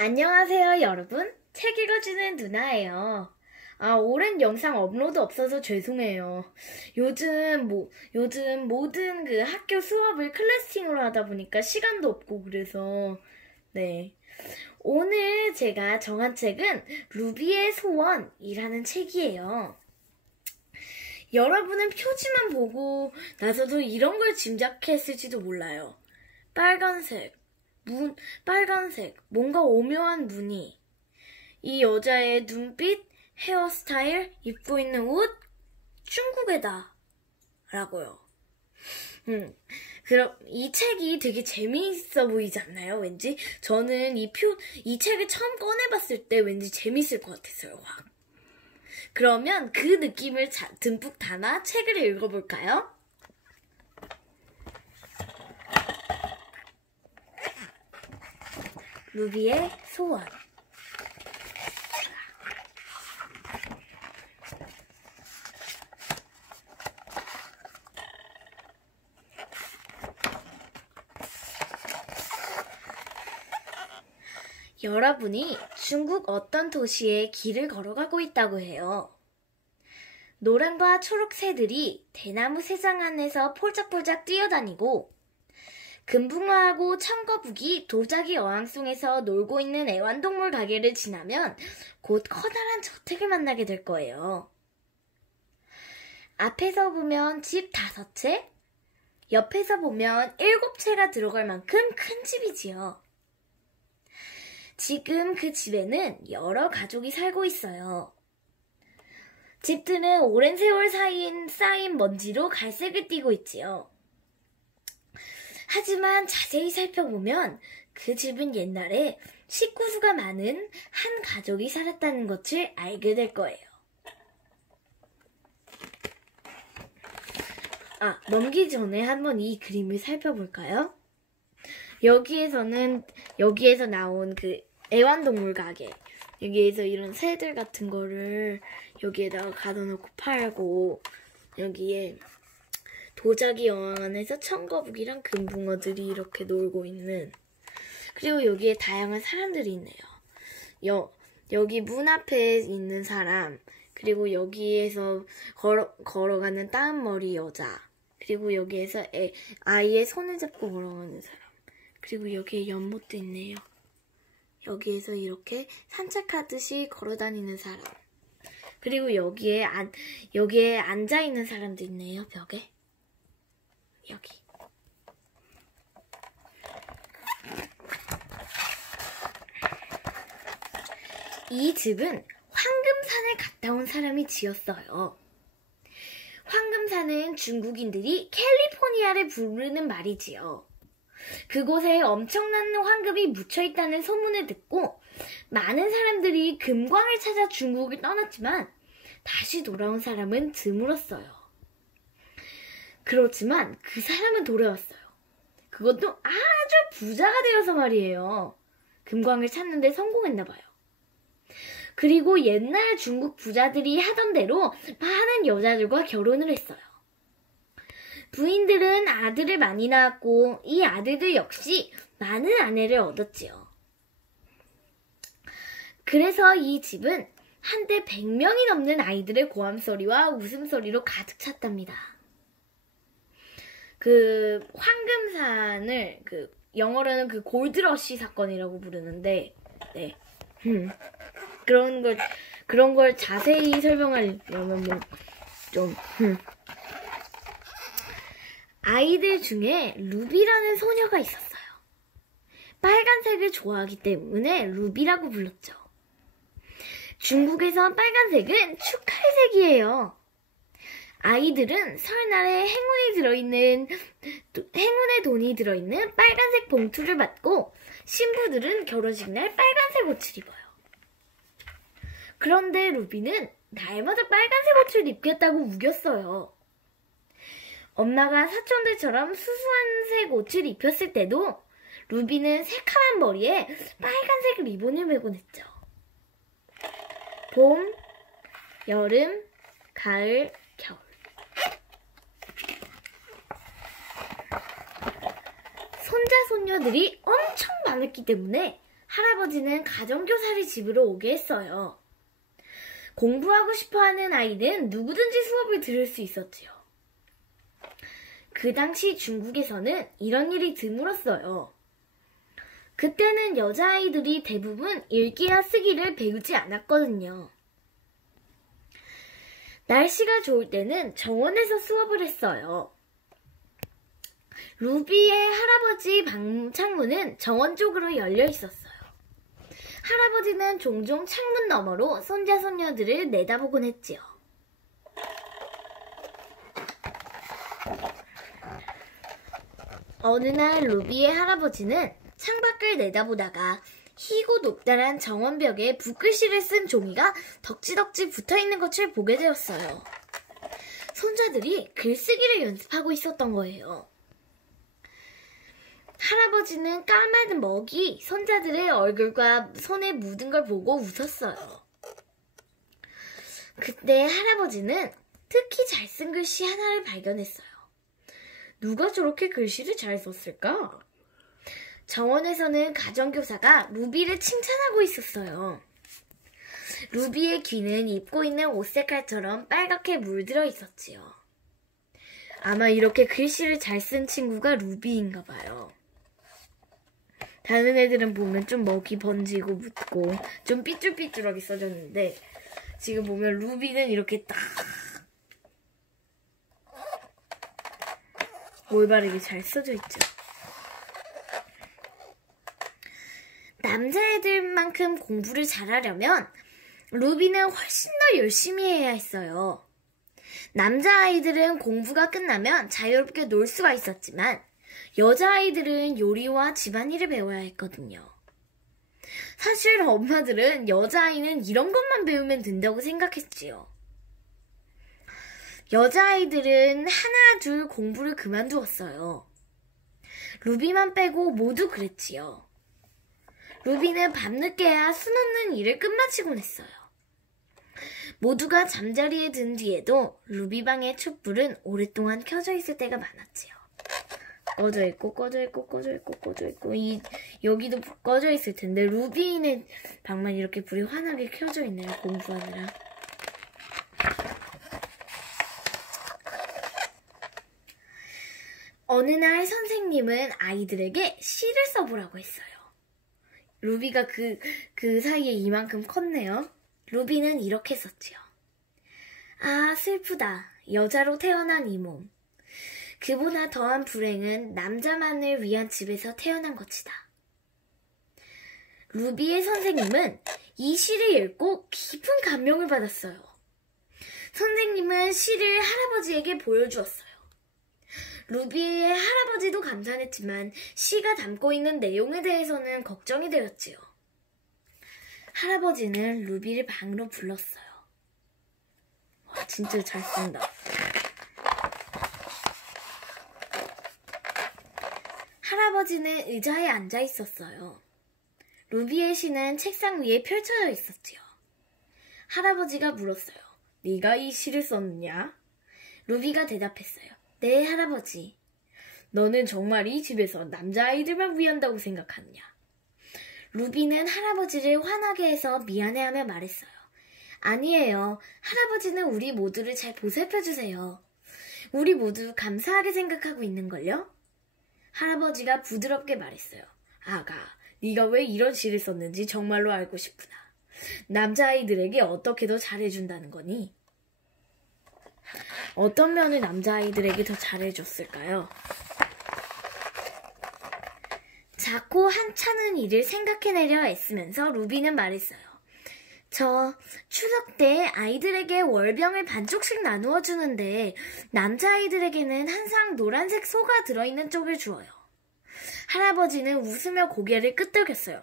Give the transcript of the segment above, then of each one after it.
안녕하세요, 여러분. 책 읽어주는 누나예요. 오랜 영상 업로드 없어서 죄송해요. 요즘 모든 그 학교 수업을 클래스팅으로 하다 보니까 시간도 없고 그래서, 네. 오늘 제가 정한 책은 루비의 소원이라는 책이에요. 여러분은 표지만 보고 나서도 이런 걸 짐작했을지도 몰라요. 빨간색, 뭔가 오묘한 무늬. 이 여자의 눈빛, 헤어스타일, 입고 있는 옷, 중국애다. 라고요. 그럼 이 책이 되게 재미있어 보이지 않나요? 왠지? 저는 이 책을 처음 꺼내봤을 때 왠지 재밌을 것 같았어요, 확. 그러면 그 느낌을 듬뿍 담아 책을 읽어볼까요? 루비의 소원. 여러분이 중국 어떤 도시에 길을 걸어가고 있다고 해요. 노란과 초록 새들이 대나무 새장 안에서 폴짝폴짝 뛰어다니고 금붕어하고 청거북이 도자기 어항송에서 놀고 있는 애완동물 가게를 지나면 곧 커다란 저택을 만나게 될 거예요. 앞에서 보면 집 5채, 옆에서 보면 7채가 들어갈 만큼 큰 집이지요. 지금 그 집에는 여러 가족이 살고 있어요. 집들은 오랜 세월 쌓인 먼지로 갈색을 띠고 있지요. 하지만 자세히 살펴보면 그 집은 옛날에 식구수가 많은 한 가족이 살았다는 것을 알게 될 거예요. 넘기기 전에 한번 이 그림을 살펴볼까요? 여기에서 나온 그 애완동물 가게. 여기에서 이런 새들 같은 거를 여기에다가 가둬놓고 팔고, 여기에 도자기 여왕 안에서 청거북이랑 금붕어들이 이렇게 놀고 있는, 그리고 여기에 다양한 사람들이 있네요. 여기 문 앞에 있는 사람, 그리고 여기에서 걸어가는 따은머리 여자, 그리고 여기에서 아이의 손을 잡고 걸어가는 사람, 그리고 여기에 연못도 있네요. 여기에서 이렇게 산책하듯이 걸어다니는 사람, 그리고 여기에 앉아있는 사람도 있네요, 벽에. 여기. 이 집은 황금산을 갔다 온 사람이 지었어요. 황금산은 중국인들이 캘리포니아를 부르는 말이지요. 그곳에 엄청난 황금이 묻혀있다는 소문을 듣고 많은 사람들이 금광을 찾아 중국을 떠났지만 다시 돌아온 사람은 드물었어요. 그렇지만 그 사람은 돌아왔어요. 그것도 아주 부자가 되어서 말이에요. 금광을 찾는 데 성공했나 봐요. 그리고 옛날 중국 부자들이 하던 대로 많은 여자들과 결혼을 했어요. 부인들은 아들을 많이 낳았고 이 아들들 역시 많은 아내를 얻었지요. 그래서 이 집은 한때 100명이 넘는 아이들의 고함소리와 웃음소리로 가득 찼답니다. 그 황금산을 영어로는 그 골드러시 사건이라고 부르는데, 네. 그런 걸 자세히 설명하려면 아이들 중에 루비라는 소녀가 있었어요. 빨간색을 좋아하기 때문에 루비라고 불렀죠. 중국에선 빨간색은 축하의 색이에요. 아이들은 설날에 행운의 돈이 들어있는 빨간색 봉투를 받고 신부들은 결혼식 날 빨간색 옷을 입어요. 그런데 루비는 날마다 빨간색 옷을 입겠다고 우겼어요. 엄마가 사촌들처럼 수수한 색 옷을 입혔을 때도 루비는 새카만 머리에 빨간색 리본을 매곤 했죠. 봄, 여름, 가을, 겨울. 손자, 손녀들이 엄청 많았기 때문에 할아버지는 가정교사를 집으로 오게 했어요. 공부하고 싶어하는 아이는 누구든지 수업을 들을 수 있었지요. 그 당시 중국에서는 이런 일이 드물었어요. 그때는 여자아이들이 대부분 읽기와 쓰기를 배우지 않았거든요. 날씨가 좋을 때는 정원에서 수업을 했어요. 루비의 할아버지 방 창문은 정원 쪽으로 열려 있었어요. 할아버지는 종종 창문 너머로 손자 손녀들을 내다보곤 했지요. 어느 날 루비의 할아버지는 창밖을 내다보다가 희고 높다란 정원벽에 붓글씨를 쓴 종이가 덕지덕지 붙어있는 것을 보게 되었어요. 손자들이 글쓰기를 연습하고 있었던 거예요. 할아버지는 까만 먹이 손자들의 얼굴과 손에 묻은 걸 보고 웃었어요. 그때 할아버지는 특히 잘 쓴 글씨 하나를 발견했어요. 누가 저렇게 글씨를 잘 썼을까? 정원에서는 가정교사가 루비를 칭찬하고 있었어요. 루비의 귀는 입고 있는 옷 색깔처럼 빨갛게 물들어 있었지요. 아마 이렇게 글씨를 잘 쓴 친구가 루비인가 봐요. 다른 애들은 보면 좀 먹이 번지고 묻고 좀 삐뚤삐뚤하게 써졌는데 지금 보면 루비는 이렇게 딱 올바르게 잘 써져 있죠. 남자애들만큼 공부를 잘하려면 루비는 훨씬 더 열심히 해야 했어요. 남자아이들은 공부가 끝나면 자유롭게 놀 수가 있었지만 여자아이들은 요리와 집안일을 배워야 했거든요. 사실 엄마들은 여자아이는 이런 것만 배우면 된다고 생각했지요. 여자아이들은 하나 둘 공부를 그만두었어요. 루비만 빼고 모두 그랬지요. 루비는 밤늦게야 수놓는 일을 끝마치곤 했어요. 모두가 잠자리에 든 뒤에도 루비 방의 촛불은 오랫동안 켜져 있을 때가 많았지요. 꺼져 있고 꺼져 있고 꺼져 있고 꺼져 있고 여기도 꺼져 있을 텐데 루비의 방만 이렇게 불이 환하게 켜져 있네요. 공부하느라. 어느 날 선생님은 아이들에게 시를 써보라고 했어요. 루비가 그 사이에 이만큼 컸네요. 루비는 이렇게 썼지요. 아, 슬프다. 여자로 태어난 이 몸. 그보다 더한 불행은 남자만을 위한 집에서 태어난 것이다. 루비의 선생님은 이 시를 읽고 깊은 감명을 받았어요. 선생님은 시를 할아버지에게 보여주었어요. 루비의 할아버지도 감탄했지만 시가 담고 있는 내용에 대해서는 걱정이 되었지요. 할아버지는 루비를 방으로 불렀어요. 와, 진짜 잘 쓴다. 할아버지는 의자에 앉아 있었어요. 루비의 시는 책상 위에 펼쳐져 있었지요. 할아버지가 물었어요. 네가 이 시를 썼느냐? 루비가 대답했어요. 네, 할아버지. 너는 정말 이 집에서 남자아이들만 위한다고 생각하느냐? 루비는 할아버지를 화나게 해서 미안해하며 말했어요. 아니에요. 할아버지는 우리 모두를 잘 보살펴주세요. 우리 모두 감사하게 생각하고 있는걸요? 할아버지가 부드럽게 말했어요. 아가, 네가 왜 이런 시를 썼는지 정말로 알고 싶구나. 남자아이들에게 어떻게 더 잘해준다는 거니? 어떤 면을 남자아이들에게 더 잘해줬을까요? 작고 한찮은 일을 생각해내려 애쓰면서 루비는 말했어요. 저 추석 때 아이들에게 월병을 반쪽씩 나누어 주는데 남자아이들에게는 항상 노란색 소가 들어있는 쪽을 주어요. 할아버지는 웃으며 고개를 끄덕였어요.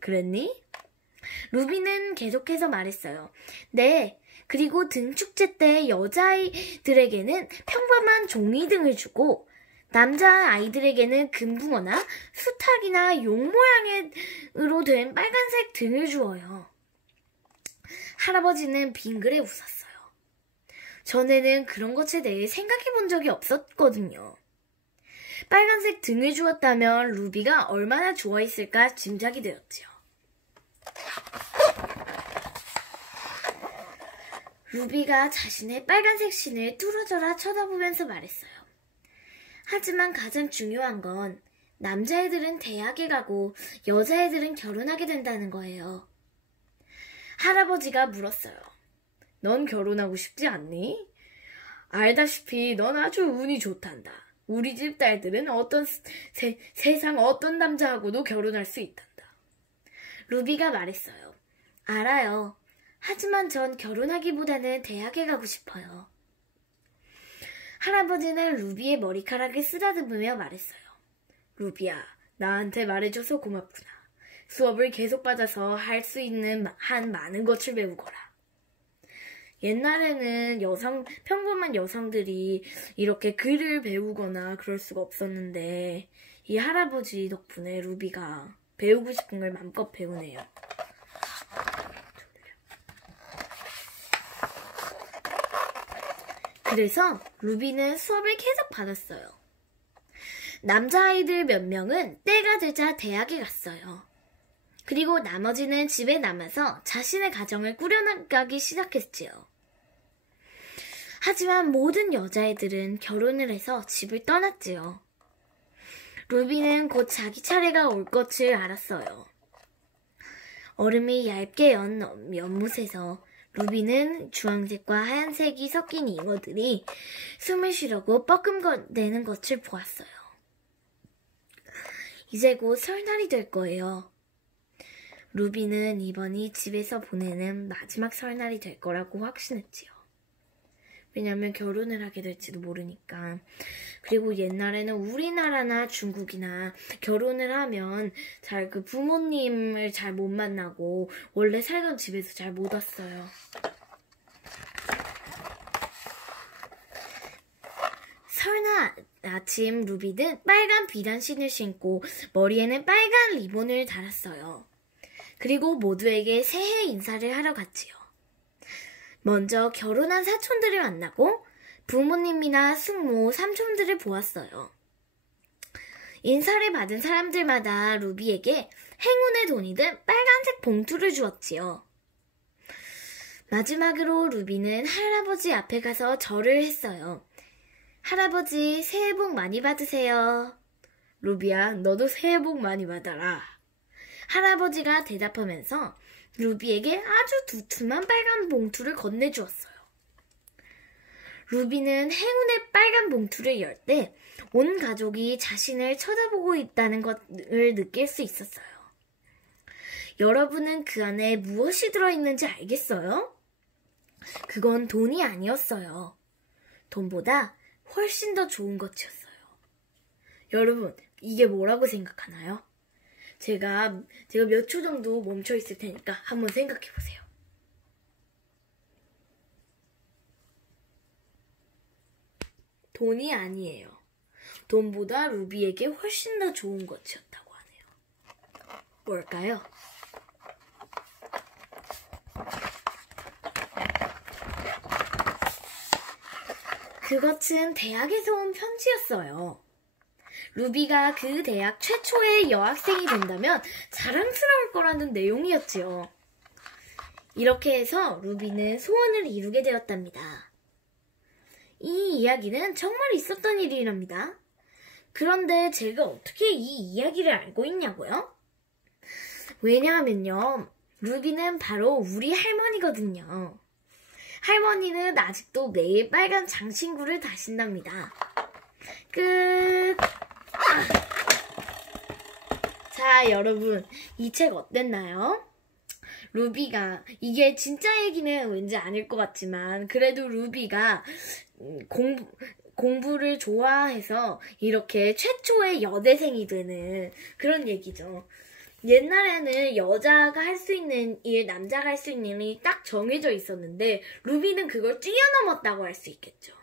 그랬니? 루비는 계속해서 말했어요. 네, 그리고 등축제 때 여자아이들에게는 평범한 종이등을 주고 남자아이들에게는 금붕어나 수탉이나 용 모양으로 된 빨간색 등을 주어요. 할아버지는 빙그레 웃었어요. 전에는 그런 것에 대해 생각해 본 적이 없었거든요. 빨간색 등을 주었다면 루비가 얼마나 좋아했을까 짐작이 되었지요. 루비가 자신의 빨간색 신을 뚫어져라 쳐다보면서 말했어요. 하지만 가장 중요한 건 남자애들은 대학에 가고 여자애들은 결혼하게 된다는 거예요. 할아버지가 물었어요. 넌 결혼하고 싶지 않니? 알다시피 넌 아주 운이 좋단다. 우리 집 딸들은 세상 어떤 남자하고도 결혼할 수 있단다. 루비가 말했어요. 알아요. 하지만 전 결혼하기보다는 대학에 가고 싶어요. 할아버지는 루비의 머리카락을 쓰다듬으며 말했어요. 루비야, 나한테 말해줘서 고맙구나. 수업을 계속 받아서 할 수 있는 한 많은 것을 배우거라. 옛날에는 평범한 여성들이 이렇게 글을 배우거나 그럴 수가 없었는데 이 할아버지 덕분에 루비가 배우고 싶은 걸 마음껏 배우네요. 그래서 루비는 수업을 계속 받았어요. 남자아이들 몇 명은 때가 되자 대학에 갔어요. 그리고 나머지는 집에 남아서 자신의 가정을 꾸려나가기 시작했지요. 하지만 모든 여자애들은 결혼을 해서 집을 떠났지요. 루비는 곧 자기 차례가 올 것을 알았어요. 얼음이 얇게 연 연못에서 루비는 주황색과 하얀색이 섞인 잉어들이 숨을 쉬려고 뻐끔거리는 것을 보았어요. 이제 곧 설날이 될 거예요. 루비는 이번이 집에서 보내는 마지막 설날이 될 거라고 확신했지요. 왜냐면 결혼을 하게 될지도 모르니까. 그리고 옛날에는 우리나라나 중국이나 결혼을 하면 부모님을 잘 못 만나고 원래 살던 집에서 잘 못 왔어요. 설날 아침 루비는 빨간 비단신을 신고 머리에는 빨간 리본을 달았어요. 그리고 모두에게 새해 인사를 하러 갔지요. 먼저 결혼한 사촌들을 만나고 부모님이나 숙모, 삼촌들을 보았어요. 인사를 받은 사람들마다 루비에게 행운의 돈이든 빨간색 봉투를 주었지요. 마지막으로 루비는 할아버지 앞에 가서 절을 했어요. 할아버지, 새해 복 많이 받으세요. 루비야, 너도 새해 복 많이 받아라. 할아버지가 대답하면서 루비에게 아주 두툼한 빨간 봉투를 건네주었어요. 루비는 행운의 빨간 봉투를 열 때 온 가족이 자신을 쳐다보고 있다는 것을 느낄 수 있었어요. 여러분은 그 안에 무엇이 들어있는지 알겠어요? 그건 돈이 아니었어요. 돈보다 훨씬 더 좋은 것이었어요. 여러분, 이게 뭐라고 생각하나요? 제가 몇 초 정도 멈춰 있을 테니까 한번 생각해 보세요. 돈이 아니에요. 돈보다 루비에게 훨씬 더 좋은 것이었다고 하네요. 뭘까요? 그것은 대학에서 온 편지였어요. 루비가 그 대학 최초의 여학생이 된다면 자랑스러울 거라는 내용이었지요. 이렇게 해서 루비는 소원을 이루게 되었답니다. 이 이야기는 정말 있었던 일이랍니다. 그런데 제가 어떻게 이 이야기를 알고 있냐고요? 왜냐하면요, 루비는 바로 우리 할머니거든요. 할머니는 아직도 매일 빨간 장신구를 다신답니다. 끝! 자, 여러분, 이 책 어땠나요? 루비가, 이게 진짜 얘기는 왠지 아닐 것 같지만 그래도 루비가 공부를 좋아해서 이렇게 최초의 여대생이 되는 그런 얘기죠. 옛날에는 여자가 할 수 있는 일, 남자가 할 수 있는 일이 딱 정해져 있었는데 루비는 그걸 뛰어넘었다고 할 수 있겠죠.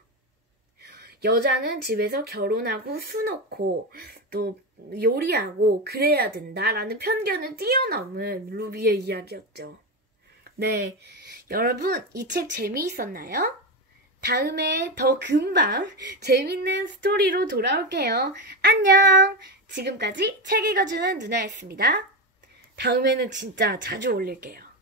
여자는 집에서 결혼하고 수놓고 또 요리하고 그래야 된다라는 편견을 뛰어넘은 루비의 이야기였죠. 네, 여러분 이 책 재미있었나요? 다음에 더 금방 재밌는 스토리로 돌아올게요. 안녕! 지금까지 책 읽어주는 누나였습니다. 다음에는 진짜 자주 올릴게요.